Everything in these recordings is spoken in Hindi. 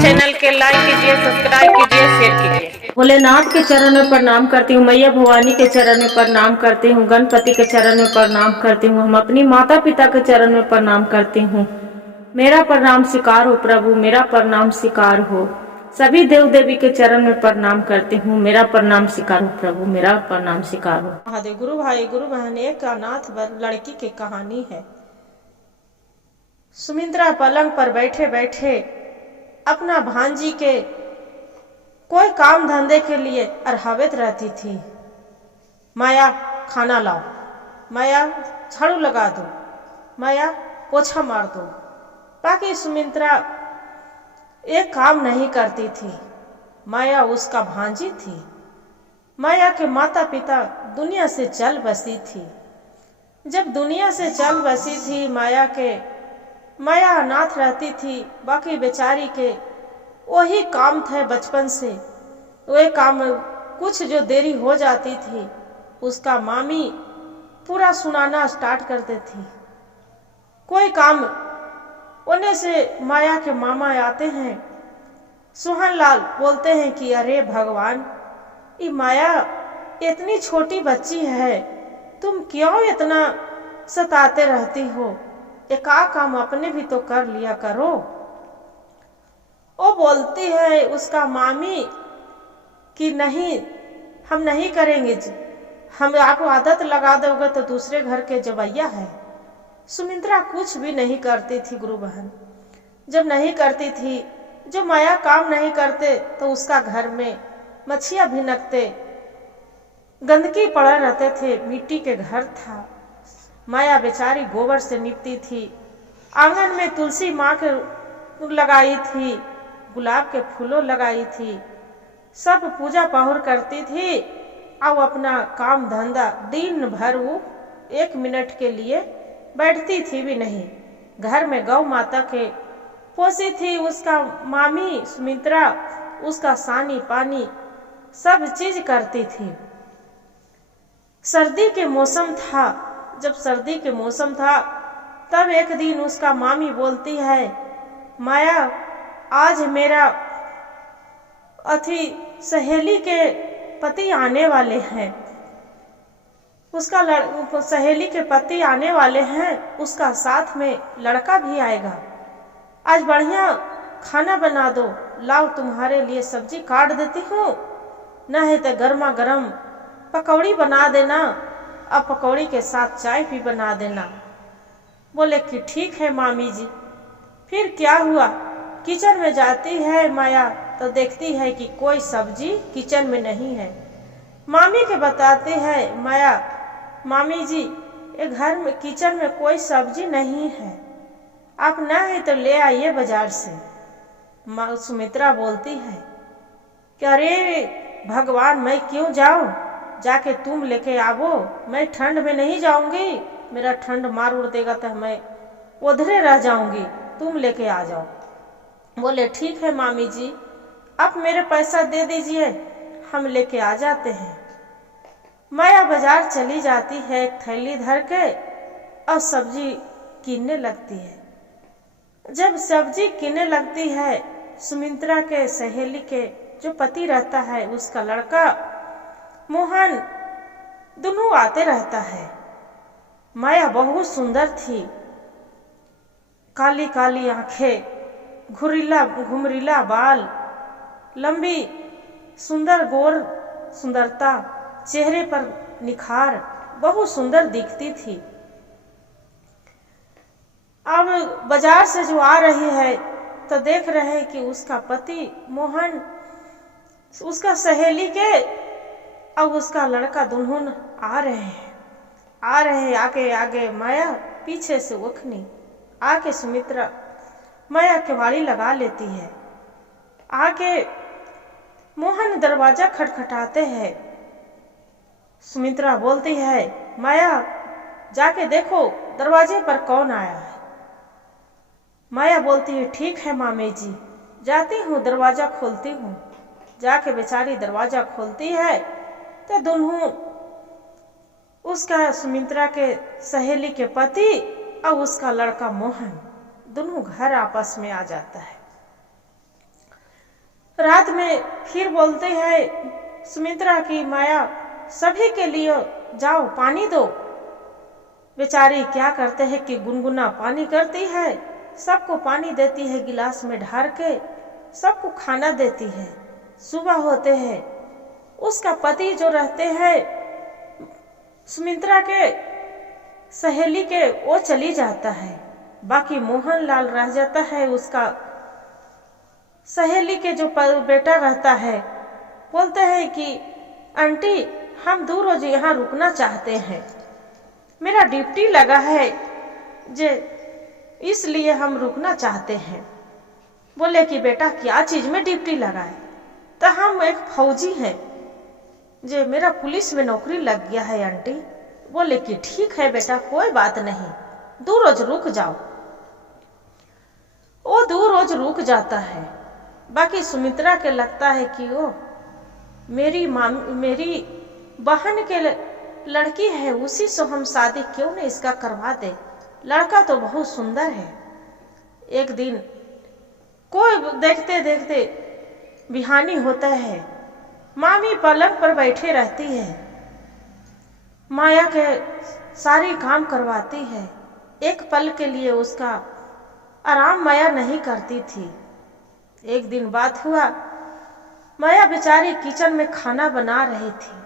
चैनल के लाइक कीजिए, सब्सक्राइब कीजिए, शेयर कीजिए। भोलेनाथ के चरण में प्रणाम करती हूँ, मैया भवानी के चरण में प्रणाम करती हूँ, गणपति के चरण में प्रणाम करती हूँ, हम अपनी माता पिता के चरण में प्रणाम करती हूँ। मेरा प्रणाम स्वीकार हो प्रभु, मेरा प्रणाम स्वीकार हो। सभी देव देवी के चरण में प्रणाम करती हूँ, मेरा प्रणाम स्वीकार हो प्रभु, मेरा प्रणाम स्वीकार हो। महादेव। गुरु भाई गुरु बहन एक अनाथ लड़की की कहानी है। सुमित्रा पलंग पर बैठे बैठे अपना भांजी के कोई काम धंधे के लिए अरहावत रहती थी। माया खाना लाओ, माया झाड़ू लगा दो, माया पोछा मार दो। बाकी सुमित्रा एक काम नहीं करती थी। माया उसका भांजी थी। माया के माता पिता दुनिया से चल बसी थी। जब दुनिया से चल बसी थी माया अनाथ रहती थी। बाकी बेचारी के वही काम थे बचपन से। वही काम कुछ जो देरी हो जाती थी उसका मामी पूरा सुनाना स्टार्ट करते थी। कोई काम उन्हें से माया के मामा आते हैं। सुहन लाल बोलते हैं कि अरे भगवान, ये माया इतनी छोटी बच्ची है, तुम क्यों इतना सताते रहती हो? एक काम अपने भी तो कर लिया करो। वो बोलती है उसका मामी कि नहीं, हम नहीं करेंगे जी, हम आपको आदत लगा दोगे तो दूसरे घर के जवैया है। सुमित्रा कुछ भी नहीं करती थी गुरु बहन। जब नहीं करती थी, जो माया काम नहीं करते तो उसका घर में मच्छियां भिनकते, गंदगी पड़ा रहते थे, मिट्टी के घर था। माया बेचारी गोबर से निपती थी। आंगन में तुलसी माँ के लगाई थी, गुलाब के फूलों लगाई थी, सब पूजा पाहुर करती थी। और अपना काम धंधा दिन भर वो 1 मिनट के लिए बैठती थी भी नहीं। घर में गौ माता के पोसी थी उसका मामी सुमित्रा, उसका सानी पानी सब चीज करती थी। सर्दी के मौसम था। जब सर्दी के मौसम था तब एक दिन उसका मामी बोलती है, माया आज मेरा सहेली के पति आने वाले हैं। उसका सहेली के पति आने वाले हैं, उसका साथ में लड़का भी आएगा। आज बढ़िया खाना बना दो, लाओ तुम्हारे लिए सब्जी काट देती हूँ, न है तो गर्मा गर्म पकौड़ी बना देना, अब पकौड़ी के साथ चाय भी बना देना। बोले कि ठीक है मामी जी। फिर क्या हुआ, किचन में जाती है माया तो देखती है कि कोई सब्जी किचन में नहीं है। मामी के बताते हैं माया, मामी जी ये घर में किचन में कोई सब्जी नहीं है, आप ना है तो ले आइए बाजार से। सुमित्रा बोलती है कि अरे भगवान, मैं क्यों जाऊं, जाके तुम लेके आवो, मैं ठंड में नहीं जाऊंगी, मेरा ठंड मार उड़ देगा तो मैं उधरे रह जाऊंगी, तुम लेके आ जाओ। बोले ठीक है मामी जी, आप मेरे पैसा दे दीजिए, हम लेके आ जाते हैं। माया बाजार चली जाती है एक थैली धर के और सब्जी कीनने लगती है। जब सब्जी कीनने लगती है, सुमित्रा के सहेली के जो पति रहता है उसका लड़का मोहन दोनों आते रहता है। माया बहुत सुंदर थी, काली काली आंखें, घुमरीला बाल, लंबी सुंदर गोर सुंदरता, चेहरे पर निखार, बहुत सुंदर दिखती थी। अब बाजार से जो आ रही है तो देख रहे हैं कि उसका पति मोहन, उसका सहेली के और उसका लड़का दोनों आ रहे हैं आगे आगे। माया पीछे से उखनी आके सुमित्रा माया के वाड़ी लगा लेती है। आके मोहन दरवाजा खटखटाते हैं। सुमित्रा बोलती है, माया जाके देखो दरवाजे पर कौन आया है। माया बोलती है ठीक है मामी जी, जाती हूँ दरवाजा खोलती हूँ। जाके बेचारी दरवाजा खोलती है तो दोनों उसका सुमित्रा के सहेली के पति और उसका लड़का मोहन दोनों घर आपस में आ जाता है। रात में फिर बोलते हैं सुमित्रा की माया, सभी के लिए जाओ पानी दो। बेचारी क्या करते हैं कि गुनगुना पानी करती है, सबको पानी देती है गिलास में ढार के, सबको खाना देती है। सुबह होते हैं उसका पति जो रहते हैं सुमित्रा के सहेली के, वो चली जाता है। बाकी मोहनलाल रह जाता है, उसका सहेली के जो बेटा रहता है। बोलते हैं कि आंटी हम 2 रोज यहाँ रुकना चाहते हैं, मेरा ड्यूटी लगा है जे इसलिए हम रुकना चाहते हैं। बोले कि बेटा क्या चीज में ड्यूटी लगा है? तो हम एक फौजी हैं जे मेरा पुलिस में नौकरी लग गया है आंटी। बोले कि ठीक है बेटा कोई बात नहीं, 2 रोज रुक जाओ। वो 2 रोज रुक जाता है। बाकी सुमित्रा के लगता है कि ओ मेरी बहन के लड़की है, उसी से हम शादी क्यों नहीं इसका करवा दे, लड़का तो बहुत सुंदर है। एक दिन कोई देखते देखते बिहानी होता है, मामी पलंग पर बैठे रहती है, माया के सारी काम करवाती है। एक पल के लिए उसका आराम माया नहीं करती थी। एक दिन बात हुआ, माया बेचारी किचन में खाना बना रही थी।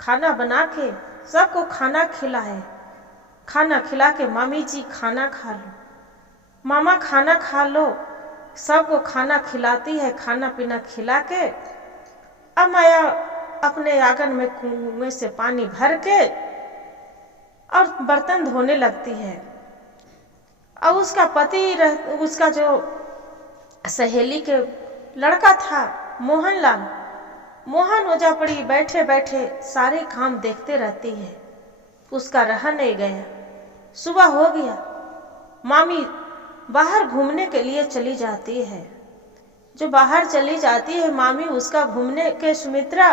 खाना बना के सबको खाना खिलाए, खाना खिला के मामी जी खाना खा लो, मामा खाना खा लो, सबको खाना खिलाती है। खाना पीना खिला के अब माया अपने आंगन में कुएं से पानी भर के और बर्तन धोने लगती है। और उसका पति उसका जो सहेली के लड़का था मोहनलाल, मोहन ओझा पड़ी बैठे बैठे सारे काम देखते रहती है। उसका रहा नहीं गया। सुबह हो गया, मामी बाहर घूमने के लिए चली जाती है। जो बाहर चली जाती है मामी उसका घूमने के सुमित्रा,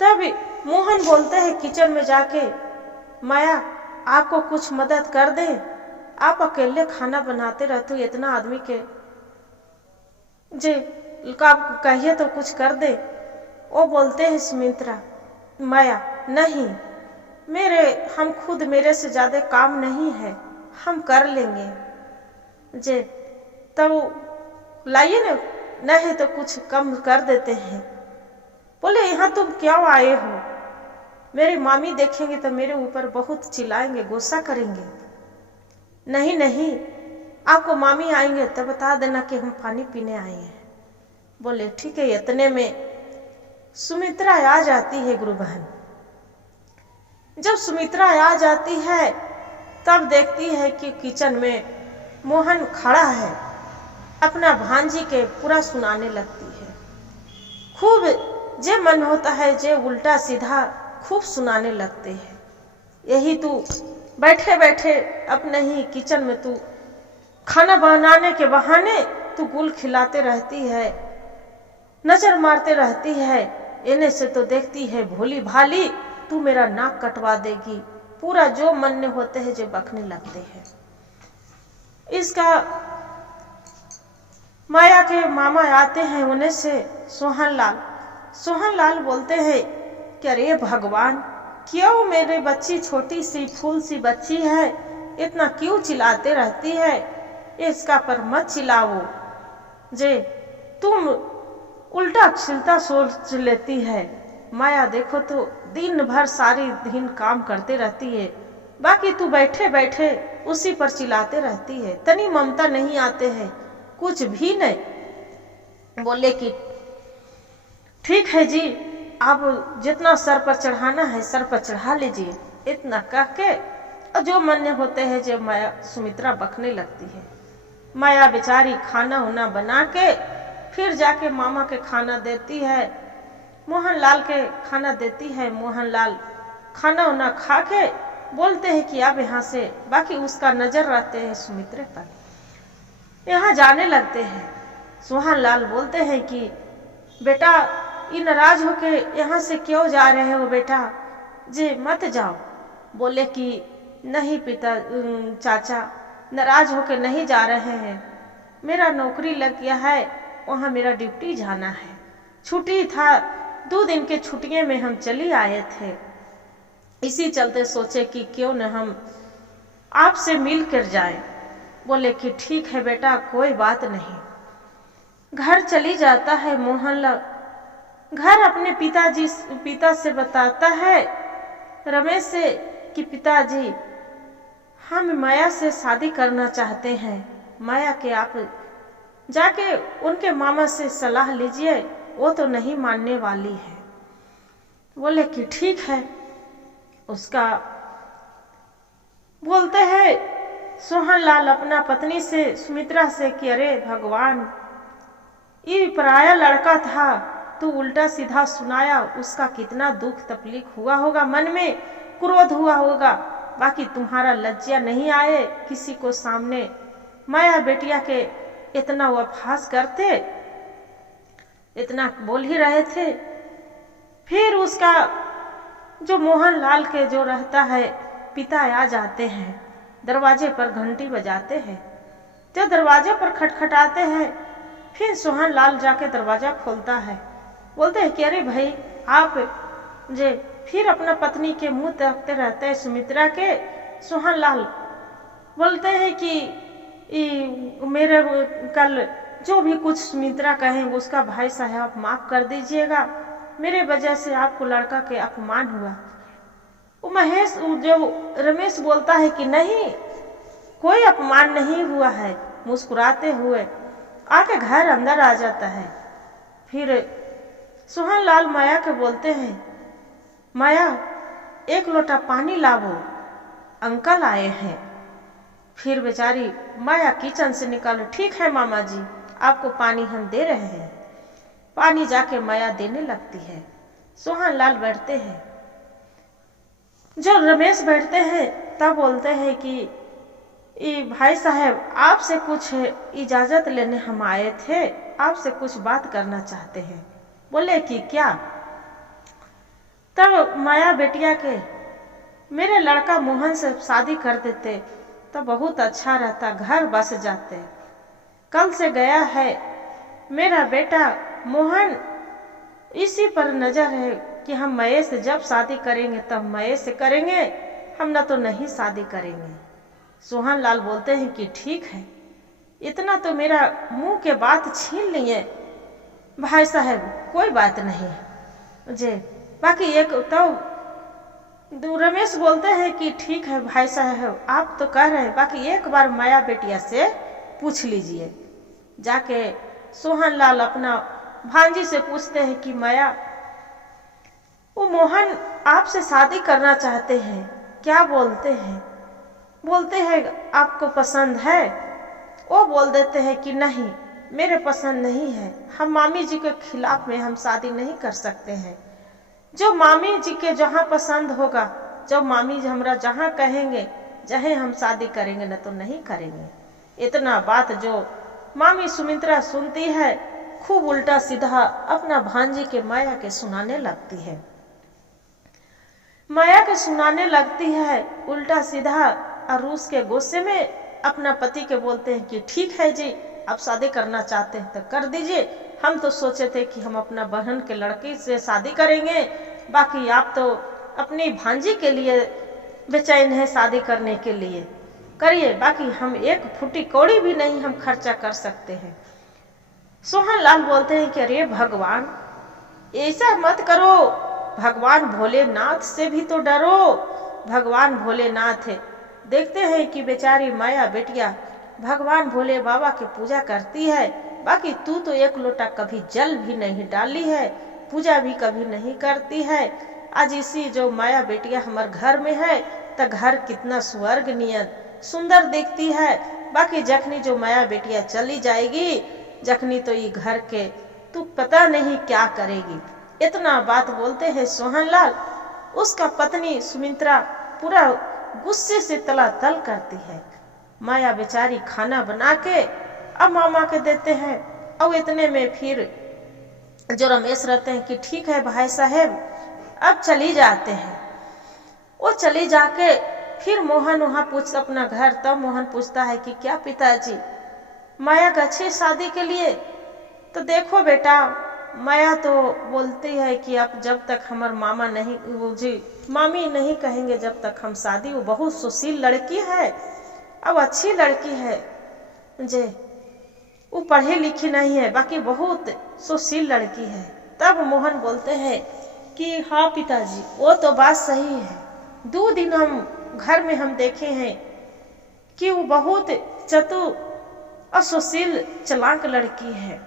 तब मोहन बोलते हैं किचन में जाके, माया आपको कुछ मदद कर दे, आप अकेले खाना बनाते रहते हो, इतना आदमी के जे कहिए तो कुछ कर दे। वो बोलते हैं सुमित्रा, माया नहीं, हम खुद मेरे से ज्यादा काम नहीं है, हम कर लेंगे जे, तब लाइए ना, नहीं तो कुछ कम कर देते हैं। बोले यहाँ तुम क्यों आए हो, मेरी मामी देखेंगे तो मेरे ऊपर बहुत चिल्लाएंगे, गुस्सा करेंगे। नहीं नहीं, आपको मामी आएंगे तो बता देना कि हम पानी पीने आए हैं। बोले ठीक है। इतने में सुमित्रा आ जाती है गुरु बहन। जब सुमित्रा आ जाती है तब देखती है कि किचन में मोहन खड़ा है, अपना भांजी के पूरा सुनाने लगती है। खूब जे मन होता है जे उल्टा सीधा खूब सुनाने लगते हैं। यही तू बैठे बैठे अपने ही किचन में तू खाना बनाने के बहाने तू गुल खिलाते रहती है, नजर मारते रहती है। इन्हें से तो देखती है भोली भाली, तू मेरा नाक कटवा देगी। पूरा जो मन में होते हैं जो बकने लगते हैं। इसका माया के मामा आते हैं, उन्हें से सोहनलाल बोलते हैं कि अरे भगवान, क्यों मेरे बच्ची छोटी सी फूल सी बच्ची है, इतना क्यों चिल्लाते रहती है, इसका पर मत चिल्लाओ जे तुम उल्टा छिलता सोच लेती है। माया देखो तो दिन भर सारी दिन काम करते रहती है, बाकी तू बैठे बैठे उसी पर चिल्लाते रहती है, तनी ममता नहीं आते है, कुछ भी नहीं। बोले कि ठीक है जी, आप जितना सर पर चढ़ाना है सर पर चढ़ा लीजिए। इतना कह के जो मन में होते हैं जो माया सुमित्रा बकने लगती है। माया बेचारी खाना उना बना के फिर जाके मामा के खाना देती है, मोहनलाल के खाना देती है। मोहनलाल खाना उना खा के बोलते हैं कि अब यहाँ से, बाकी उसका नजर रहते हैं सुमित्रा पर। यहाँ जाने लगते हैं। सोहनलाल बोलते हैं कि बेटा ये नाराज होके यहाँ से क्यों जा रहे हो बेटा, जे मत जाओ। बोले कि नहीं पिता चाचा, नाराज होकर नहीं जा रहे हैं। मेरा नौकरी लग गया है, वहाँ मेरा ड्यूटी जाना है। छुट्टी था, 2 दिन के छुट्टियों में हम चली आए थे। इसी चलते सोचे कि क्यों न हम आपसे मिल कर जाए। बोले कि ठीक है बेटा, कोई बात नहीं। घर चली जाता है मोहनलाल। घर अपने पिता से बताता है रमेश से कि पिताजी, हम माया से शादी करना चाहते हैं। माया के आप जाके उनके मामा से सलाह लीजिए, वो तो नहीं मानने वाली है। बोले कि ठीक है। उसका बोलते हैं सोहनलाल अपना पत्नी से, सुमित्रा से कि अरे भगवान, ये पराया लड़का था, तू उल्टा सीधा सुनाया, उसका कितना दुख तकलीफ हुआ होगा, मन में क्रोध हुआ होगा। बाकी तुम्हारा लज्जा नहीं आए किसी को सामने माया बेटिया के इतना उपहास करते, इतना बोल ही रहे थे। फिर उसका जो मोहनलाल के जो रहता है पिता आ जाते हैं, दरवाजे पर घंटी बजाते हैं। जो दरवाजे पर खटखटाते हैं, फिर सोहनलाल जाके दरवाजा खोलता है। बोलते हैं कि अरे भाई आप जे फिर अपना पत्नी के मुंह देखते रहते हैं सुमित्रा के। सोहनलाल बोलते हैं कि मेरे कल जो भी कुछ सुमित्रा कहेंगे उसका भाई साहब माफ कर दीजिएगा, मेरे वजह से आपको लड़का के अपमान हुआ। वो जो रमेश बोलता है कि नहीं, कोई अपमान नहीं हुआ है। मुस्कुराते हुए आके घर अंदर आ जाता है। फिर सोहनलाल माया के बोलते हैं, माया 1 लोटा पानी लावो, अंकल आए हैं। फिर बेचारी माया किचन से निकालो, ठीक है मामा जी, आपको पानी हम दे रहे हैं। पानी जाके माया देने लगती है। सोहनलाल बैठते हैं। जो रमेश बैठते हैं तब बोलते हैं कि भाई साहब, आपसे कुछ इजाजत लेने हम आए थे, आपसे कुछ बात करना चाहते हैं। बोले कि क्या? तब माया बेटिया के मेरे लड़का मोहन से शादी कर देते तो बहुत अच्छा रहता, घर बस जाते। कल से गया है मेरा बेटा मोहन, इसी पर नजर है कि हम मये से जब शादी करेंगे तब मये से करेंगे, हम ना तो नहीं शादी करेंगे। सोहनलाल बोलते हैं कि ठीक है, इतना तो मेरा मुंह के बात छीन लिए भाई साहब, कोई बात नहीं जे। बाकी एक तो रमेश बोलते हैं कि ठीक है भाई साहब, आप तो कह रहे हैं, बाकी एक बार माया बेटिया से पूछ लीजिए। जाके सोहनलाल अपना भांजी से पूछते हैं कि माया, वो मोहन आपसे शादी करना चाहते हैं, क्या बोलते हैं? बोलते हैं आपको पसंद है? वो बोल देते हैं कि नहीं, मेरे पसंद नहीं है, हम मामी जी के खिलाफ में हम शादी नहीं कर सकते हैं। जो मामी जी के जहाँ पसंद होगा, जब मामी जी हमरा जहाँ कहेंगे जहे हम शादी करेंगे, न तो नहीं करेंगे। इतना बात जो मामी सुमित्रा सुनती है, खूब उल्टा सीधा अपना भांजी के माया के सुनाने लगती है। माया के सुनाने लगती है उल्टा सीधा, और उसके गुस्से में अपना पति के बोलते हैं कि ठीक है जी, आप शादी करना चाहते हैं तो कर दीजिए, हम तो सोचे थे कि हम अपना बहन के लड़की से शादी करेंगे, बाकी आप तो अपनी भांजी के लिए बेचैन है शादी करने के लिए, करिए, बाकी हम 1 फुटी कौड़ी भी नहीं हम खर्चा कर सकते हैं। सोहनलाल बोलते हैं कि अरे भगवान, ऐसा मत करो, भगवान भोलेनाथ से भी तो डरो। भगवान भोलेनाथ है, देखते हैं कि बेचारी माया बेटिया भगवान भोले बाबा की पूजा करती है, बाकी तू तो 1 लोटा कभी जल भी नहीं डाली है, पूजा भी कभी नहीं करती है। आज इसी जो माया बेटिया हमारे घर में है तो घर कितना स्वर्ग नियत सुंदर दिखती है, बाकी जखनी जो माया बेटिया चली जाएगी, जखनी तो ये घर के तू पता नहीं क्या करेगी। इतना बात बोलते हैं सोहनलाल। उसका पत्नी सुमित्रा पूरा गुस्से से तलातल करती है। माया बेचारी खाना बना के अब मामा के देते हैं, और इतने में फिर जो रमेश रहते हैं कि ठीक है भाई साहब, अब चली जाते हैं। वो चली जाके फिर मोहन वहाँ पूछ अपना घर, तब मोहन पूछता है कि क्या पिताजी माया गच्छी शादी के लिए? तो देखो बेटा, माया तो बोलती है कि अब जब तक हमार मामा नहीं, वो जी मामी नहीं कहेंगे जब तक हम शादी। वो बहुत सुशील लड़की है, अब अच्छी लड़की है जे, वो पढ़ी लिखी नहीं है, बाकी बहुत सुशील लड़की है। तब मोहन बोलते हैं कि हाँ पिताजी, वो तो बात सही है। 2 दिन हम घर में हम देखे हैं कि वो बहुत चतुर और सुशील चालाक लड़की है,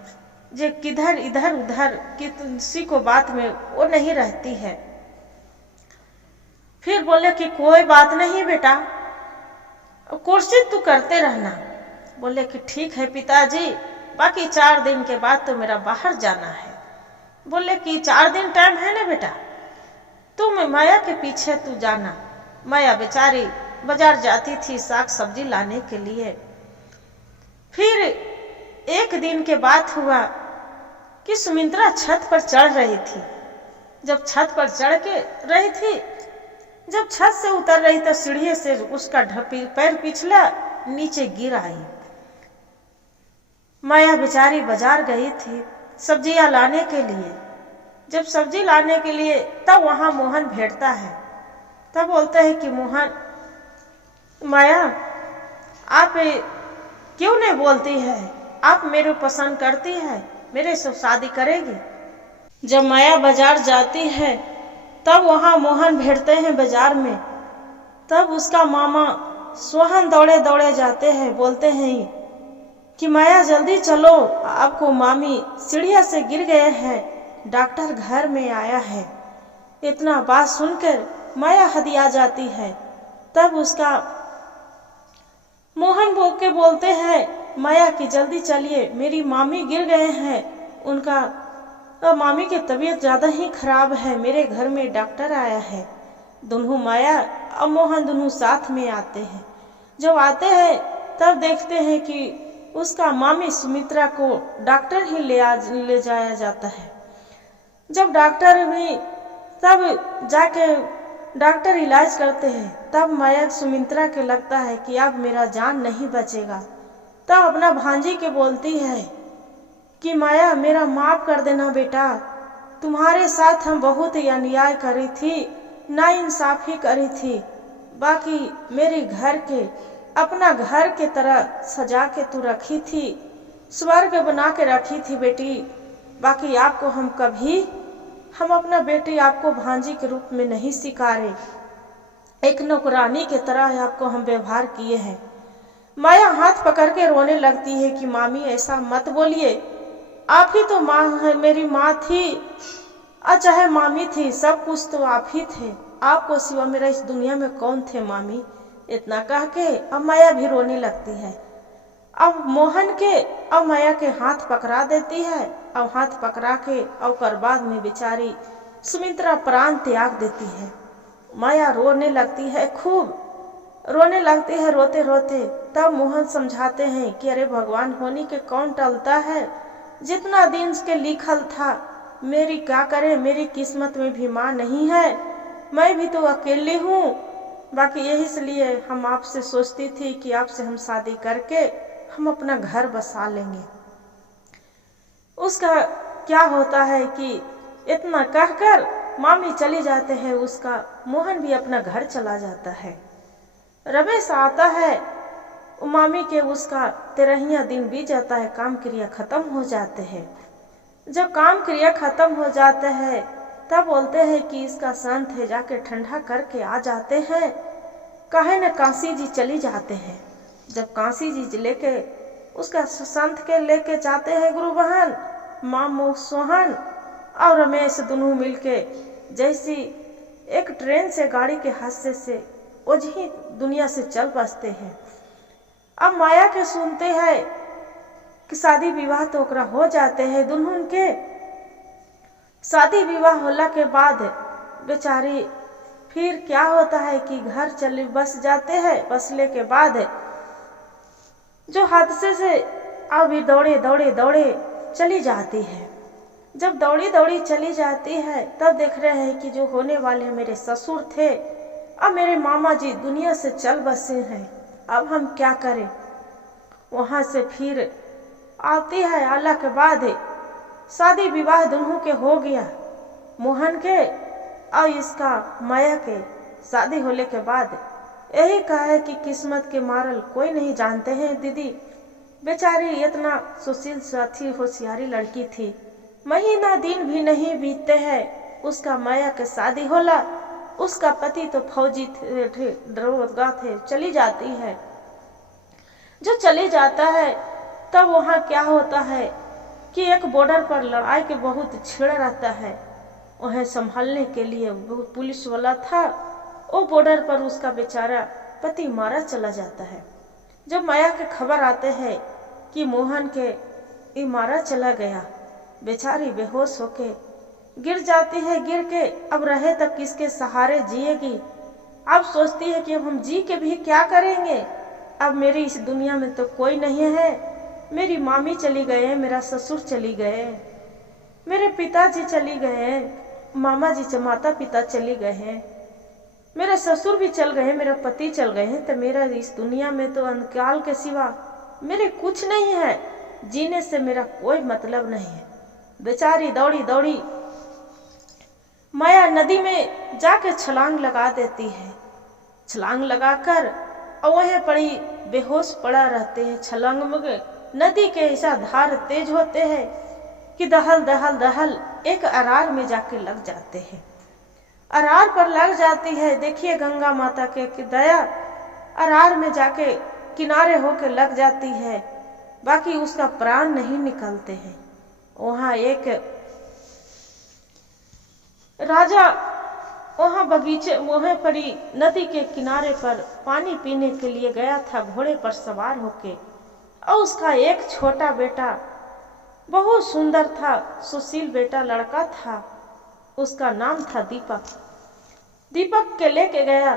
जो किधर इधर उधर किसी को बात में वो नहीं रहती है। फिर बोले कि कोई बात नहीं बेटा, कोशिश तू करते रहना। बोले कि ठीक है पिताजी, बाकी 4 दिन के बाद तो मेरा बाहर जाना है। बोले कि 4 दिन टाइम है ना बेटा, तुम माया के पीछे तू जाना। माया बेचारी बाजार जाती थी साग सब्जी लाने के लिए। फिर एक दिन के बाद हुआ कि सुमित्रा छत पर चढ़ रही थी। जब छत पर चढ़ के रही थी, जब छत से उतर रही तो सीढ़ी से उसका पैर पिछला नीचे गिर आई। माया बेचारी बाजार गई थी सब्जियां लाने के लिए। जब सब्जी लाने के लिए तब वहां मोहन भेटता है। तब बोलते हैं कि मोहन, माया आप क्यों नहीं बोलती है? आप मेरे पसंद करती है, मेरे से शादी करेगी? जब माया बाजार जाती है तब वहां मोहन भेटते हैं बाजार में। तब उसका मामा सोहन दौड़े दौड़े जाते हैं, बोलते हैं कि माया जल्दी चलो, आपको मामी सीढ़िया से गिर गए हैं, डॉक्टर घर में आया है। इतना बात सुनकर माया हदिया जाती है। तब उसका मोहन बोल के बोलते हैं माया की जल्दी चलिए, मेरी मामी गिर गए हैं, उनका मामी की तबीयत ज़्यादा ही खराब है, मेरे घर में डॉक्टर आया है। दोनों माया और मोहन दोनों साथ में आते हैं। जब आते हैं तब देखते हैं कि उसका मामी सुमित्रा को डॉक्टर ही ले जाया जाता है। जब डॉक्टर भी तब जाके डॉक्टर इलाज करते हैं, तब माया सुमित्रा के लगता है कि अब मेरा जान नहीं बचेगा। तब अपना भांजी के बोलती है कि माया मेरा माफ कर देना बेटा, तुम्हारे साथ हम बहुत ही अन्याय करी थी, नाइंसाफी करी थी। बाकी मेरे घर के अपना घर के तरह सजा के तू रखी थी, स्वर्ग बना के रखी थी बेटी। बाकी आपको हम अपना बेटी आपको भांजी के रूप में नहीं स्वीकारे, एक नौकरानी के तरह आपको हम व्यवहार किए हैं। माया हाथ पकड़ के रोने लगती है कि मामी ऐसा मत बोलिए, आप ही तो माँ है, मेरी माँ थी और चाहे मामी थी, सब कुछ तो आप ही थे, आपको सिवा मेरा इस दुनिया में कौन थे मामी। इतना कह के अब माया भी रोने लगती है। अब मोहन के अब माया के हाथ पकड़ा देती है। अब हाथ पकड़ा के और बाद में बेचारी सुमित्रा प्राण त्याग देती है। माया रोने लगती है, खूब रोने लगती है रोते रोते। तब मोहन समझाते हैं कि अरे भगवान होने के कौन टलता है, जितना दिन के लिखल था, मेरी क्या करे, मेरी किस्मत में भी माँ नहीं है, मैं भी तो अकेली हूँ। बाकी यही इसलिए हम आपसे सोचती थी कि आपसे हम शादी करके हम अपना घर बसा लेंगे। उसका क्या होता है कि इतना कहकर मामी चली जाते हैं, उसका मोहन भी अपना घर चला जाता है। रमेश आता है, मामी के उसका 13वां दिन बीत जाता है, काम क्रिया खत्म हो जाते हैं। जब काम क्रिया खत्म हो जाते हैं तब बोलते हैं कि इसका संत है, जाके ठंडा करके आ जाते हैं। कहे न काशी जी चली जाते हैं। जब काशी जी लेके उसका संत के लेके जाते हैं गुरु बहन माँ सोहन और रमेश दोनों मिलके जैसी एक ट्रेन से गाड़ी के हादसे से ओझी दुनिया से चल बसते हैं। अब माया के सुनते हैं कि शादी विवाह तो ओकरा हो जाते हैं। दुल्हन के शादी विवाह होला के बाद बेचारी फिर क्या होता है कि घर चले बस जाते हैं। बसले के बाद जो हादसे से अभी दौड़े दौड़े दौड़े चली जाती है। जब दौड़ी दौड़ी चली जाती है तब देख रहे हैं कि जो होने वाले मेरे ससुर थे अब मेरे मामा जी दुनिया से चल बसे हैं, अब हम क्या करें। वहां से फिर आती है अल्लाह के बाद शादी विवाह दोनों के हो गया, मोहन के और इसका माया के शादी होने के बाद यही कहा है कि किस्मत के मारल कोई नहीं जानते हैं। दीदी बेचारी इतना सुशील साथी होशियारी लड़की थी, महीना दिन भी नहीं बीतते हैं उसका माया के शादी होला। उसका पति तो फौजी थे, दरोगा थे, चली जाती है। जो चली जाता है तब वहाँ क्या होता है कि एक बॉर्डर पर लड़ाई के बहुत छिड़ रहता है। उन्हें संभालने के लिए पुलिस वाला था, वो बॉर्डर पर उसका बेचारा पति मारा चला जाता है। जब माया के खबर आते हैं कि मोहन के मारा चला गया, बेचारी बेहोश होके गिर जाती है। गिर के अब रहे तक किसके सहारे जिएगी। अब सोचती है कि अब हम जी के भी क्या करेंगे, अब मेरी इस दुनिया में तो कोई नहीं है। मेरी मामी चली गए, मेरा ससुर चली गए, मेरे पिताजी चली गए, मामा जी माता पिता चली गए हैं, मेरे ससुर भी चल गए, मेरा पति चल गए हैं, तो मेरा इस दुनिया में तो अंधकार के सिवा मेरे कुछ नहीं है। जीने से मेरा कोई मतलब नहीं है। बेचारी दौड़ी दौड़ी माया नदी में जाके छलांग लगा देती है। छलांग लगाकर और वहीं पड़ी बेहोश पड़ा रहते हैं। छलांग में नदी के ऐसा धार तेज होते हैं कि दहल दहल दहल एक अरार में जाके लग जाते हैं। अरार पर लग जाती है। देखिए गंगा माता के दया, अरार में जाके किनारे होके लग जाती है, बाकी उसका प्राण नहीं निकलते हैं। वहाँ एक राजा वहाँ बगीचे वहाँ पड़ी नदी के किनारे पर पानी पीने के लिए गया था घोड़े पर सवार होके, और उसका एक छोटा बेटा बहुत सुंदर था, सुशील बेटा लड़का था, उसका नाम था दीपक। दीपक के लेके गया,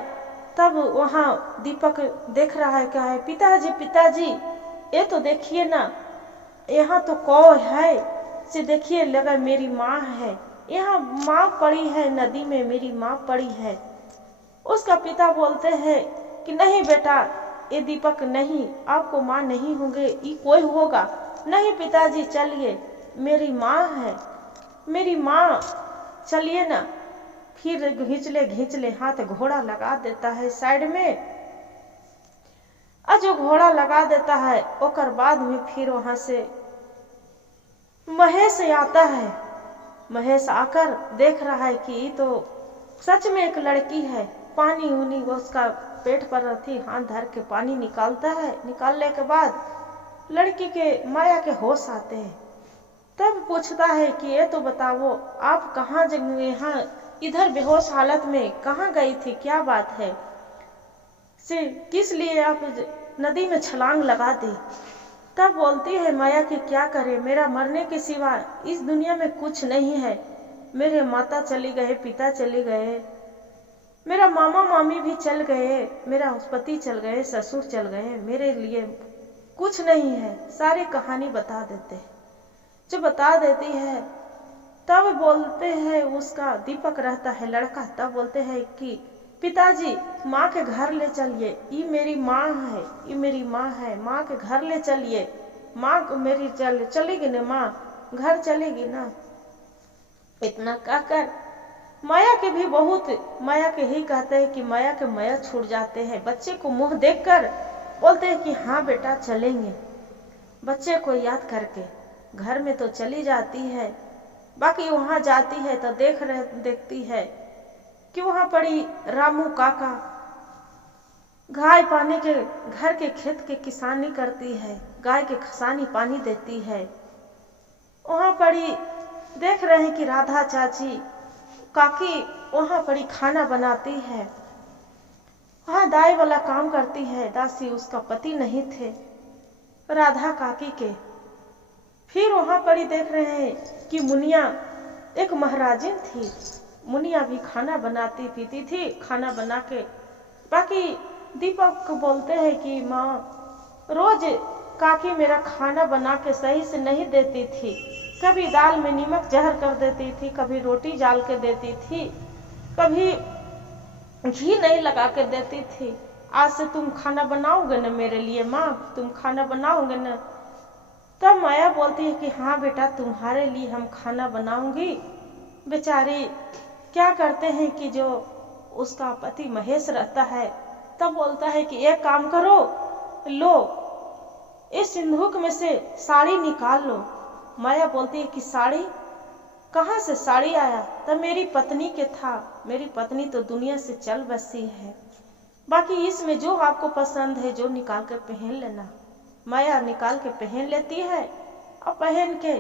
तब वहाँ दीपक देख रहा है क्या है, पिताजी पिताजी ये तो देखिए ना, यहाँ तो कौ है, से देखिए लगा मेरी माँ है, यहाँ माँ पड़ी है नदी में, मेरी माँ पड़ी है। उसका पिता बोलते हैं कि नहीं बेटा, ये दीपक नहीं, आपको माँ नहीं होंगे, ये कोई होगा नहीं। पिताजी चलिए, मेरी माँ है, मेरी माँ, चलिए ना। फिर घींच ले हाथ घोड़ा लगा देता है साइड में, और जो घोड़ा लगा देता है ओकर बाद में फिर वहां से महेश आता है। महेश आकर देख रहा है कि तो सच में एक लड़की है। पानी उनी उसका पेट पर रहती, हाथ धर के पानी निकालता है। निकालने के बाद लड़की के माया के होश आते हैं। तब पूछता है कि ये तो बताओ आप कहाँ यहाँ इधर बेहोश हालत में कहाँ गई थी, क्या बात है, से किस लिए आप नदी में छलांग लगा दी। तब बोलती है माया कि क्या करे, मेरा मरने के सिवा इस दुनिया में कुछ नहीं है। मेरे माता चली गए, पिता चले गए, मेरा मामा मामी भी चल गए, मेरा पति चल गए, ससुर चल गए, मेरे लिए कुछ नहीं है। सारी कहानी बता देते हैं। जो बता देती है तब बोलते हैं, उसका दीपक रहता है लड़का, तब बोलते हैं कि पिताजी माँ के घर ले चलिए, ये मेरी माँ है, ये मेरी माँ है, माँ के घर ले चलिए, माँ मेरी चलेगी ना, माँ घर चलेगी ना। इतना कहकर माया के भी बहुत, माया के ही कहते हैं कि माया के माया छूट जाते हैं। बच्चे को मुंह देखकर बोलते हैं कि हाँ बेटा चलेंगे। बच्चे को याद करके घर में तो चली जाती है, बाकी वहां जाती है तो देखती है कि वहां पड़ी रामू काका गाय पानी के घर के खेत के किसानी करती है, गाय के खसानी पानी देती है। वहां पड़ी देख रहे हैं कि राधा चाची काकी वहां पड़ी खाना बनाती है, वहां दाई वाला काम करती है। दासी उसका पति नहीं थे, राधा काकी के। फिर वहां पड़ी देख रहे हैं कि मुनिया एक महाराजिन थी, मुनिया भी खाना बनाती पीती थी, खाना बना के। बाकी दीपक को बोलते हैं कि माँ रोज काकी मेरा खाना बना के सही से नहीं देती थी, कभी दाल में नमक जहर कर देती थी, कभी रोटी डाल के देती थी, कभी घी नहीं लगा के देती थी। आज से तुम खाना बनाओगे ना मेरे लिए माँ, तुम खाना बनाओगे ना? तब माया बोलती है कि हाँ बेटा, तुम्हारे लिए हम खाना बनाऊंगी। बेचारी क्या करते हैं कि जो उसका पति महेश रहता है, तब बोलता है कि एक काम करो, लो इस सिंदूक में से साड़ी निकाल लो। माया बोलती है कि साड़ी? कहाँ से साड़ी आया? तब मेरी पत्नी के था, मेरी पत्नी तो दुनिया से चल बसी है, बाकी इसमें जो आपको पसंद है जो निकाल कर पहन लेना। माया निकाल के पहन लेती है और पहन के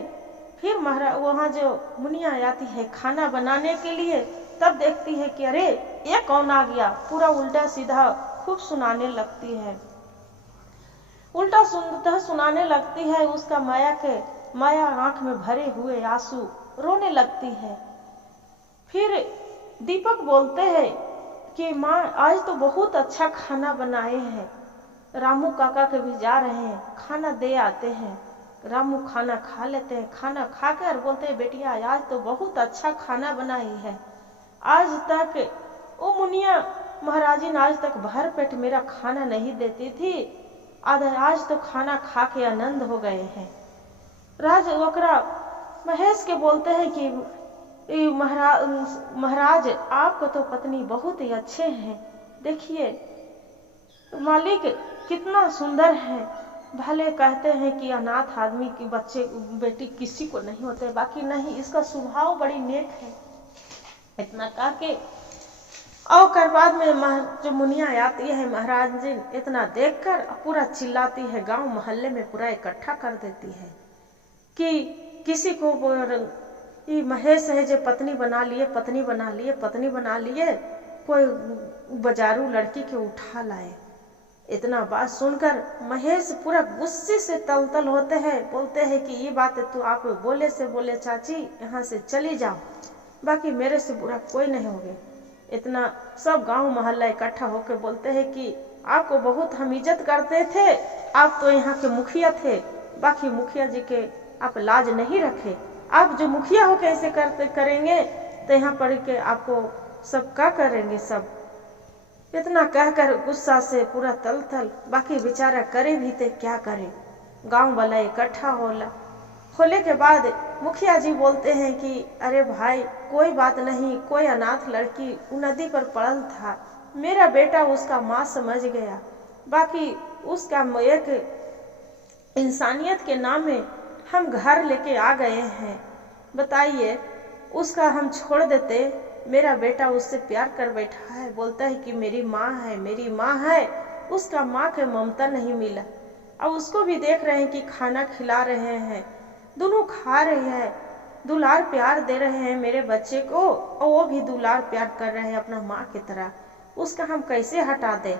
फिर महाराज वहाँ जो मुनिया आती है खाना बनाने के लिए, तब देखती है कि अरे ये कौन आ गया। पूरा उल्टा सीधा खूब सुनाने लगती है, उल्टा सुनाने लगती है उसका माया आंख में भरे हुए आंसू रोने लगती है। फिर दीपक बोलते हैं कि माँ आज तो बहुत अच्छा खाना बनाए हैं, रामू काका के भी जा रहे हैं, खाना दे आते हैं। रामू खाना खा लेते हैं, खाना खाकर बोलते हैं बेटिया आज तो बहुत अच्छा खाना बनाई है। आज तक वो मुनिया महाराजिन आज तक भर पेट मेरा खाना नहीं देती थी, आज तो खाना खा के आनंद हो गए हैं। राज वकरा महेश के बोलते हैं कि महाराज आपको तो पत्नी बहुत ही अच्छे हैं, देखिए मालिक कितना सुंदर है। भले कहते हैं कि अनाथ आदमी की बच्चे बेटी किसी को नहीं होते, बाकी नहीं, इसका स्वभाव बड़ी नेक है। इतना कह के और कर बाद में जो मुनिया आती है महाराज जी इतना देखकर पूरा चिल्लाती है, गांव मोहल्ले में पूरा इकट्ठा कर देती है कि किसी को ये महेश है जो पत्नी बना लिए, पत्नी बना लिए, पत्नी बना लिए, कोई बाजारू लड़की के उठा लाए। इतना बात सुनकर महेश पूरा गुस्से से तलतल होते हैं, बोलते हैं कि ये बात तो आप बोले से बोले चाची यहाँ से चली जाओ, बाकी मेरे से बुरा कोई नहीं होगा। इतना सब गांव मोहल्ला इकट्ठा होकर बोलते हैं कि आपको बहुत हम इज्जत करते थे, आप तो यहाँ के मुखिया थे, बाकी मुखिया जी के आप लाज नहीं रखे, आप जो मुखिया हो कैसे करेंगे तो यहाँ पर के आपको सब क्या करेंगे सब। इतना कहकर गुस्सा से पूरा तलतल, बाकी बेचारा करे भी थे क्या करे। गांव वाला इकट्ठा होने के बाद मुखिया जी बोलते हैं कि अरे भाई कोई बात नहीं, कोई अनाथ लड़की नदी पर पड़ल था, मेरा बेटा उसका माँ समझ गया, बाकी उसका एक इंसानियत के नाम में हम घर लेके आ गए हैं, बताइए उसका हम छोड़ देते? मेरा बेटा उससे प्यार कर बैठा है, बोलता है कि मेरी माँ है, मेरी माँ है, उसका माँ के ममता नहीं मिला। अब उसको भी देख रहे हैं कि खाना खिला रहे हैं, दोनों खा रहे हैं, दुलार प्यार दे रहे हैं मेरे बच्चे को, और वो भी दुलार प्यार कर रहे हैं अपना माँ की तरह, उसका हम कैसे हटा दें।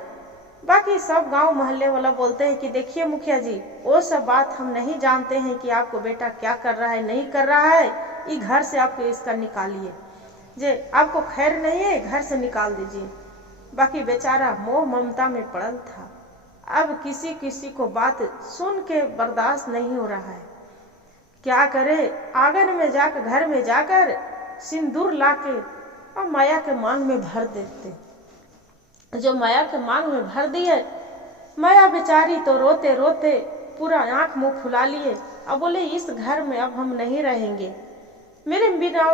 बाकी सब गांव मोहल्ले वाला बोलते हैं कि देखिए मुखिया जी वो सब बात हम नहीं जानते हैं कि आपको बेटा क्या कर रहा है नहीं कर रहा है, ये घर से आपको इसका निकालिए, जे आपको खैर नहीं है घर से निकाल दीजिए। बाकी बेचारा मोह ममता में पड़ल था, अब किसी किसी को बात सुन के बर्दाश्त नहीं हो रहा है, क्या करे। आंगन में जाकर घर में जाकर सिंदूर लाके और माया के मांग में भर देते। जो माया के मांग में भर दिए, माया बेचारी तो रोते रोते पूरा आंख मुंह फुला लिए, अब बोले इस घर में अब हम नहीं रहेंगे, मेरे बिना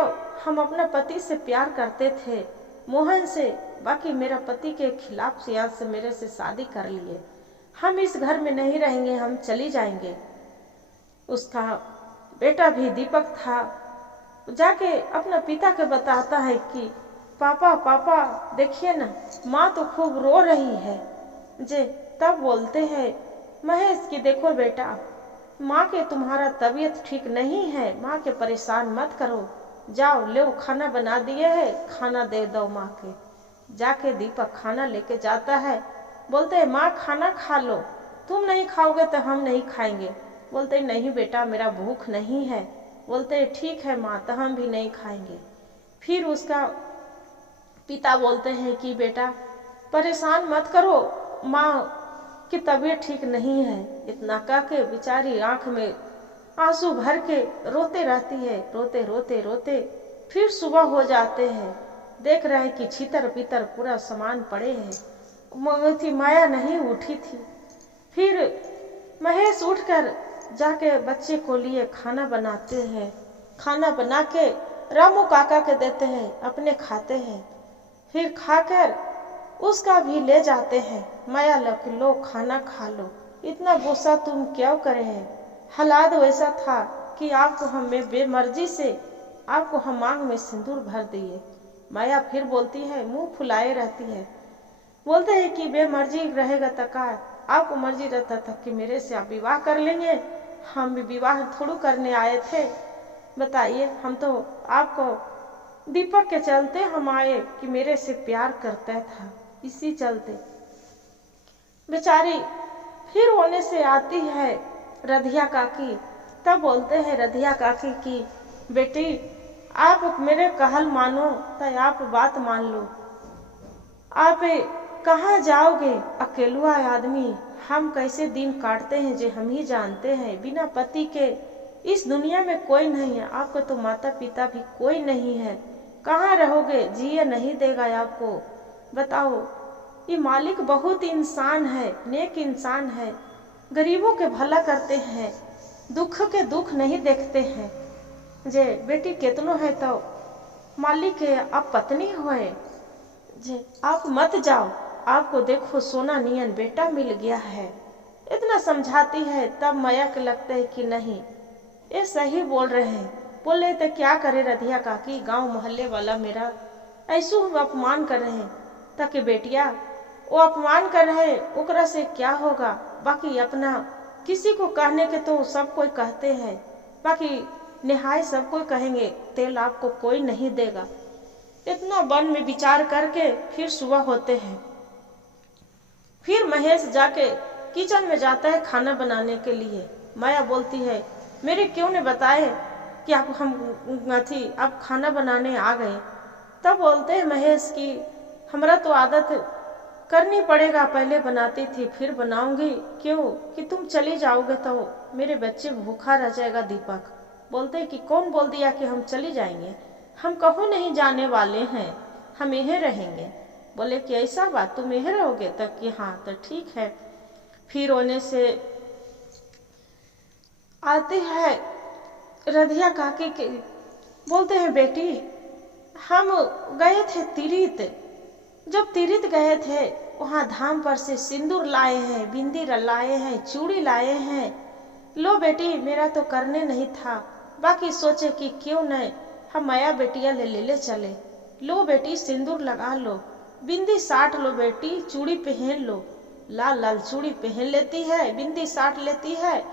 हम अपने पति से प्यार करते थे मोहन से, बाकी मेरा पति के खिलाफ से मेरे से शादी कर लिए, हम इस घर में नहीं रहेंगे, हम चली जाएंगे। उसका बेटा भी दीपक था, जाके अपना पिता के बताता है कि पापा पापा देखिए ना माँ तो खूब रो रही है जे। तब बोलते हैं महेश कि देखो बेटा माँ के तुम्हारा तबीयत ठीक नहीं है, माँ के परेशान मत करो, जाओ ले खाना बना दिए है, खाना दे दो माँ के। जाके दीपक खाना लेके जाता है, बोलते हैं माँ खाना खा लो, तुम नहीं खाओगे तो हम नहीं खाएंगे। बोलते नहीं बेटा मेरा भूख नहीं है। बोलते ठीक है माँ तो हम भी नहीं खाएंगे। फिर उसका पिता बोलते हैं कि बेटा परेशान मत करो, माँ की तबीयत ठीक नहीं है। इतना कह के बेचारी आंख में आंसू भर के रोते रहती है, रोते रोते रोते फिर सुबह हो जाते हैं। देख रहे कि छीतर पीतर पूरा सामान पड़े हैं। माया नहीं उठी थी। फिर महेश उठकर जाके बच्चे को लिए खाना बनाते हैं। खाना बना के रामू काका के देते हैं, अपने खाते हैं। फिर खाकर उसका भी ले जाते हैं। माया लो खाना खा लो, इतना गुस्सा तुम क्यों करे हैं? हालात वैसा था कि आपको हमें बेमर्जी से आपको हम मांग में सिंदूर भर दिए। माया फिर बोलती है, मुंह फुलाए रहती है, बोलते हैं कि बेमर्जी रहेगा तका, आपको मर्जी रहता था कि मेरे से आप विवाह कर लेंगे। हम भी विवाह थोड़ू करने आए थे, बताइए। हम तो आपको दीपक के चलते हम आए कि मेरे से प्यार करता था, इसी चलते। बेचारी फिर होने से आती है रधिया काकी। तब बोलते हैं रधिया काकी की बेटी आप मेरे कहल मानो तो आप बात मान लो। आप कहाँ जाओगे अकेलुआ आदमी? हम कैसे दिन काटते हैं जो हम ही जानते हैं। बिना पति के इस दुनिया में कोई नहीं है। आपको तो माता पिता भी कोई नहीं है, कहाँ रहोगे? जिए नहीं देगा आपको। बताओ, ये मालिक बहुत इंसान है, नेक इंसान है, गरीबों के भला करते हैं, दुख के दुख नहीं देखते हैं। जे बेटी कितनो है तो मालिक के आप पत्नी होए, जे आप मत जाओ, आपको देखो सोना नियन बेटा मिल गया है। इतना समझाती है। तब माया के लगता है कि नहीं ये सही बोल रहे हैं। बोले तो क्या करे रधिया काकी, गांव मोहल्ले वाला मेरा ऐसू अपमान कर रहे हैं, ताकि बेटिया वो अपमान कर रहे ओकरा से क्या होगा। बाकी अपना किसी को कहने के तो सब कोई कहते हैं, बाकी निहाय सब कोई कहेंगे, तेल आपको कोई नहीं देगा। इतना मन में विचार करके फिर सुबह होते हैं। फिर महेश जाके किचन में जाता है खाना बनाने के लिए। माया बोलती है, मेरे क्यों ने बताए कि आप आप खाना बनाने आ गए? तब बोलते हैं महेश की हमरा तो आदत करनी पड़ेगा, पहले बनाती थी फिर बनाऊंगी। क्यों कि तुम चली जाओगे तो मेरे बच्चे भूखा रह जाएगा। दीपक बोलते हैं कि कौन बोल दिया कि हम चली जाएंगे? हम कहूँ नहीं जाने वाले हैं, हम यहीं रहेंगे। बोले कि ऐसा बात, तुम यहीं रहोगे? तब कि हाँ तो ठीक है। फिर होने से आती है रधिया काकी के, बोलते हैं बेटी हम गए थे तीरित। जब तीरित गए थे वहाँ धाम पर से सिंदूर लाए हैं, बिंदी लाए हैं, चूड़ी लाए हैं। लो बेटी, मेरा तो करने नहीं था, बाकी सोचे कि क्यों नहीं हम माया बेटिया ले चले। लो बेटी सिंदूर लगा लो, बिंदी साट लो बेटी, चूड़ी पहन लो। लाल लाल चूड़ी पहन लेती है, बिंदी साट लेती है,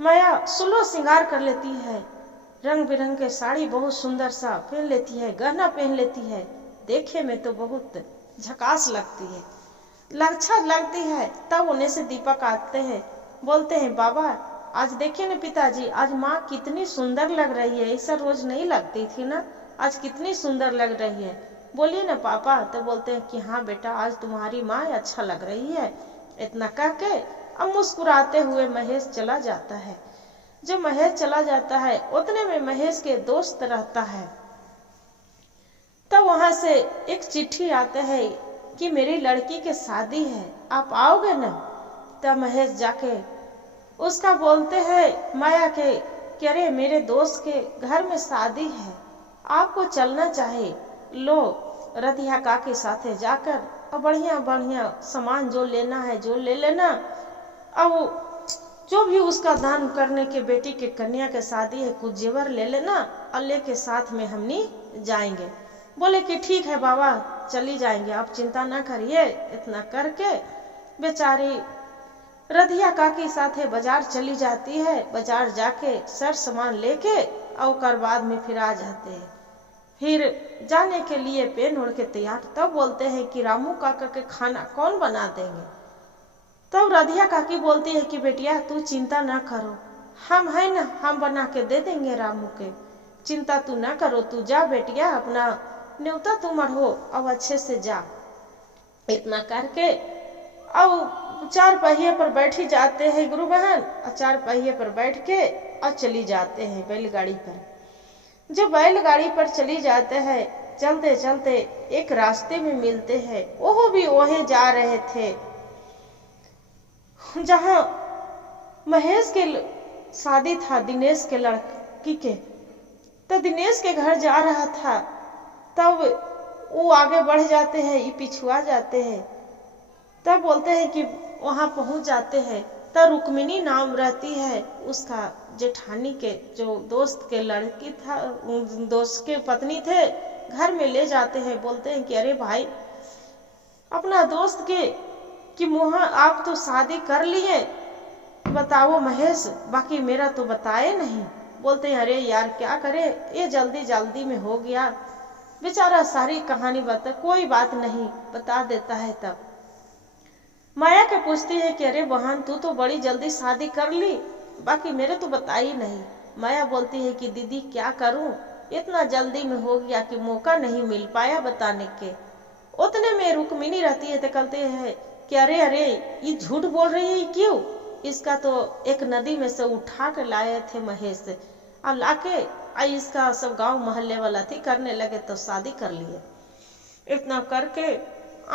माया सुलो श्रृंगार कर लेती है, रंग बिरंग के साड़ी बहुत सुंदर सा पहन लेती है, गहना पहन लेती है। देखे में तो बहुत झकास लगती है, अच्छा लगती है। तब उन्हें से दीपक आते हैं, बोलते हैं बाबा आज देखिए ना पिताजी, आज माँ कितनी सुंदर लग रही है, ऐसा रोज नहीं लगती थी ना, आज कितनी सुंदर लग रही है। बोलिए ना पापा। तो बोलते हैं कि हाँ बेटा आज तुम्हारी माँ अच्छा लग रही है। इतना कह के अब मुस्कुराते हुए महेश चला जाता है। जब महेश चला जाता है उतने में महेश के दोस्त रहता है। तब वहां से एक चिट्ठी आते है कि मेरी लड़की के शादी है, आप आओगे ना? तब महेश जाके उसका बोलते हैं माया के कि अरे मेरे दोस्त के घर में शादी है, आपको चलना चाहिए। लो रधिया काकी साथे जाकर और बढ़िया बढ़िया सामान जो लेना है जो ले लेना, अब जो भी उसका दान करने के बेटी के कन्या के शादी है कुछ जेवर ले लेना और लेके साथ में हमनी जाएंगे। बोले कि ठीक है बाबा चली जाएंगे, आप चिंता ना करिए। इतना करके बेचारी रधिया काकी साथे बाजार चली जाती है। बाजार जाके सर सामान लेके और बाद में फिर आ जाते हैं। फिर जाने के लिए पेन ओढ़ के तैयार। तब बोलते हैं कि रामू काका के खाना कौन बना देंगे? तब रधिया काकी बोलती है कि बेटिया तू चिंता ना करो, हम है ना, हम बना के दे देंगे रामू के, चिंता तू ना करो, तू जा बेटिया, अपना न्योता तू मढ़ो अब अच्छे से जा। इतना करके अब चार पहिए पर बैठी जाते हैं गुरु बहन, और चार पहिए पर बैठ के और चली जाते हैं बैलगाड़ी पर। जब बैलगाड़ी पर चली जाते हैं चलते चलते एक रास्ते में मिलते हैं। वो भी वहीं जा रहे थे जहां महेश के शादी था दिनेश के लड़की के। तो दिनेश के घर जा रहा था, तब वो आगे बढ़ जाते हैं, ये पिछुआ जाते हैं। तब बोलते हैं कि वहां पहुंच जाते हैं। तब रुक्मिणी नाम रहती है उसका जेठानी के, जो दोस्त के लड़की था, दोस्त के पत्नी थे, घर में ले जाते हैं। बोलते हैं कि अरे भाई, अपना दोस्त के कि मुहा आप तो शादी कर लिए, बताओ महेश, बाकी मेरा तो बताए नहीं। बोलते हैं अरे यार क्या करे, ये जल्दी जल्दी में हो गया, बेचारा सारी कहानी बता, कोई बात नहीं, बता देता है। तब माया के पूछती है कि अरे बहन, तू तो बड़ी जल्दी शादी कर ली, बाकी मेरे तो बताई नहीं। माया बोलती है कि दीदी क्या करूं, इतना जल्दी में हो गया कि मौका नहीं मिल पाया बताने के। उतने में रुक्मिणी रहती है तो कहते हैं कि अरे अरे, ये झूठ बोल रही है क्यों, इसका तो एक नदी में से उठा के लाए थे महेश से, और लाके इसका सब गांव मोहल्ले वाला थी करने लगे तो शादी कर लिए। इतना करके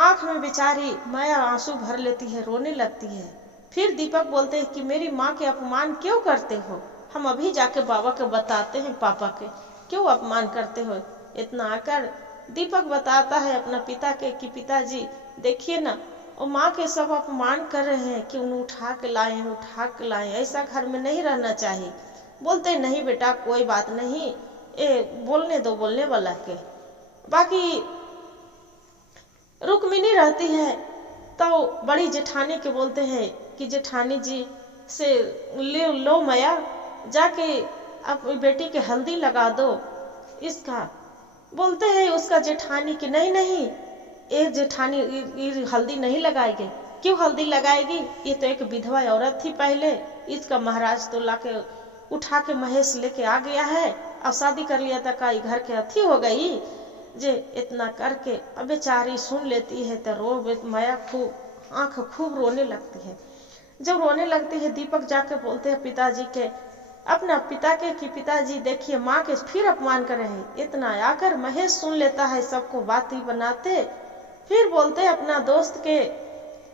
आंख में बेचारी माया आंसू भर लेती है, रोने लगती है। फिर दीपक बोलते हैं कि मेरी माँ के अपमान क्यों करते हो, हम अभी जाके बाबा के बताते हैं, पापा के क्यों अपमान करते हो। इतना आकर दीपक बताता है अपना पिता के कि पिताजी देखिए ना, और माँ के सब अपमान कर रहे हैं कि उन्हें उठा के लाए, ऐसा घर में नहीं रहना चाहिए। बोलते नहीं बेटा कोई बात नहीं, बोलने दो बोलने वाला के। बाकी रुक्मिणी रहती है तो बड़ी जेठानी के बोलते हैं कि जेठानी जी से लो माया, जाके अपनी बेटी के हल्दी लगा दो इसका। बोलते हैं उसका जेठानी कि नहीं नहीं, ये जेठानी ये हल्दी नहीं लगाएगी। क्यों हल्दी लगाएगी, ये तो एक विधवा औरत थी पहले, इसका महाराज तो लाके उठा के महेश लेके आ गया है, और शादी कर लिया था, का घर के अथी हो गई जे। इतना करके अब बेचारी सुन लेती है तो रो, माया खूब आंख खूब रोने लगती है। जब रोने लगती है दीपक जाके बोलते हैं पिताजी के, अपना पिता के कि पिताजी देखिए माँ के फिर अपमान कर रहे हैं। इतना आकर महेश सुन लेता है, सबको बात ही बनाते। फिर बोलते अपना दोस्त के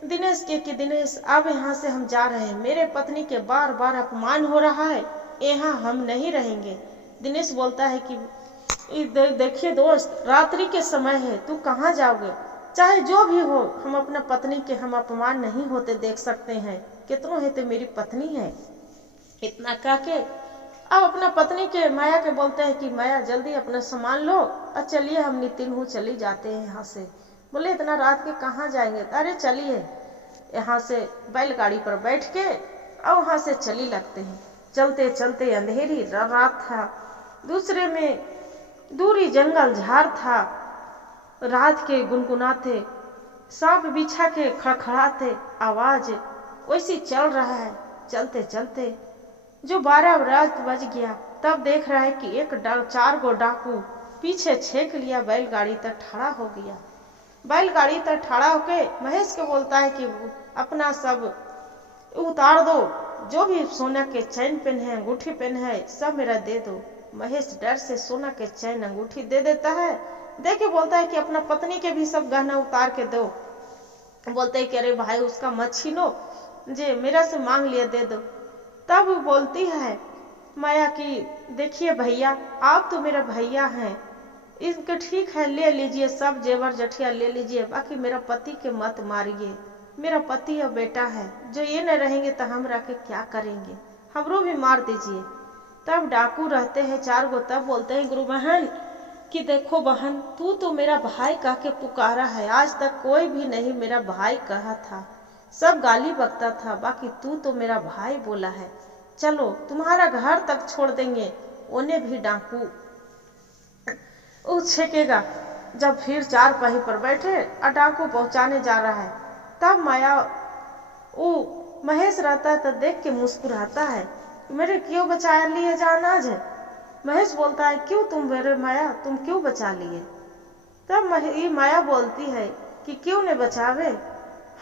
दिनेश के कि दिनेश अब यहाँ से हम जा रहे हैं, मेरे पत्नी के बार बार अपमान हो रहा है, यहाँ हम नहीं रहेंगे। दिनेश बोलता है कि देखिए दोस्त, रात्रि के समय है, तू कहाँ जाओगे, चाहे जो भी हो, हम अपना पत्नी के हम अपमान नहीं होते देख सकते हैं, कितनों है तो मेरी पत्नी है। इतना कह के अब अपना पत्नी के माया के बोलते हैं कि माया जल्दी अपना सामान लो और चलिए, हम नितिन हूँ चली जाते हैं यहाँ से। बोले इतना रात के कहाँ जाएंगे, अरे चलिए यहाँ से बैलगाड़ी पर बैठ के और वहाँ से चली लगते हैं। चलते चलते अंधेरी रात था, दूसरे में दूरी जंगल झाड़ था, रात के गुनगुनाते सांप बिछा के खड़खड़ाते आवाज वैसी चल रहा है। चलते चलते जो 12 रात बज गया, तब देख रहा है कि 4 गो डाकू पीछे छेक लिया, बैलगाड़ी तक खड़ा हो गया। बैलगाड़ी तक खड़ा होके महेश को बोलता है कि अपना सब उतार दो, जो भी सोना के चैन पेन है, अंगूठी पेन है, सब मेरा दे दो। महेश डर से सोना के चैन अंगूठी दे देता है, दे के बोलता है कि अपना पत्नी के भी सब गहना उतार के दो। बोलते है कि अरे भाई उसका मत छीनो, जे मेरा से मांग लिया दे दो। तब वो बोलती है माया कि देखिए भैया, आप तो मेरा भैया हैं, इनके ठीक है ले लीजिए, सब जेवर जठिया ले लीजिए, बाकी मेरा पति के मत मारिए, मेरा पति और बेटा है, जो ये न रहेंगे तो हम रह के क्या करेंगे, हमरो भी मार दीजिए। तब डाकू रहते हैं 4 गो, तब बोलते हैं गुरु बहन कि देखो बहन, तू तो मेरा भाई कह के पुकारा है, आज तक कोई भी नहीं मेरा भाई कहा था, सब गाली बकता था, बाकी तू तो मेरा भाई बोला है, चलो तुम्हारा घर तक छोड़ देंगे। उन्हें भी डाकू छेकेगा। जब फिर 4 पहिए पर बैठे और डाकू पहुंचाने जा रहा है, तब माया वो महेश रहता है तो देख के मुस्कुराता है, मेरे क्यों बचा लिए जाना है। महेश बोलता है क्यों तुम मेरे माया, तुम क्यों बचा लिए। तब ये माया बोलती है कि क्यों नहीं बचावे,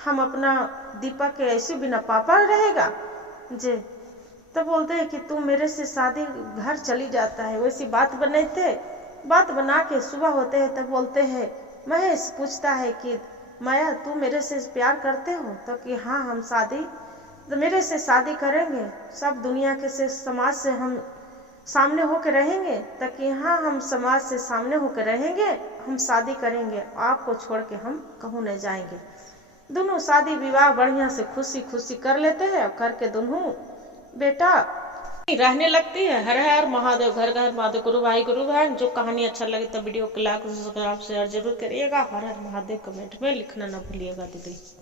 हम अपना दीपक के ऐसे बिना पापा रहेगा जे। तब बोलते हैं कि तुम मेरे से शादी घर चली जाता है, वैसी बात बनाते बात बना के सुबह होते हैं तब बोलते हैं, महेश पूछता है कि माया तू मेरे से प्यार करते हो? तो कि हाँ हम मेरे से शादी करेंगे, सब दुनिया के से समाज से हम सामने होकर रहेंगे। तो कि हाँ हम समाज से सामने होकर रहेंगे, हम शादी करेंगे, आपको छोड़ के हम कहूँ नहीं जाएंगे। दोनों शादी विवाह बढ़िया से खुशी खुशी कर लेते हैं और करके दोनों बेटा रहने लगती है। हर हर महादेव, घर घर महादेव, गुरु भाई। जो कहानी अच्छा लगे तो वीडियो को लाइक सब्सक्राइब शेयर जरूर करिएगा। हर हर महादेव कमेंट में लिखना ना भूलिएगा दीदी।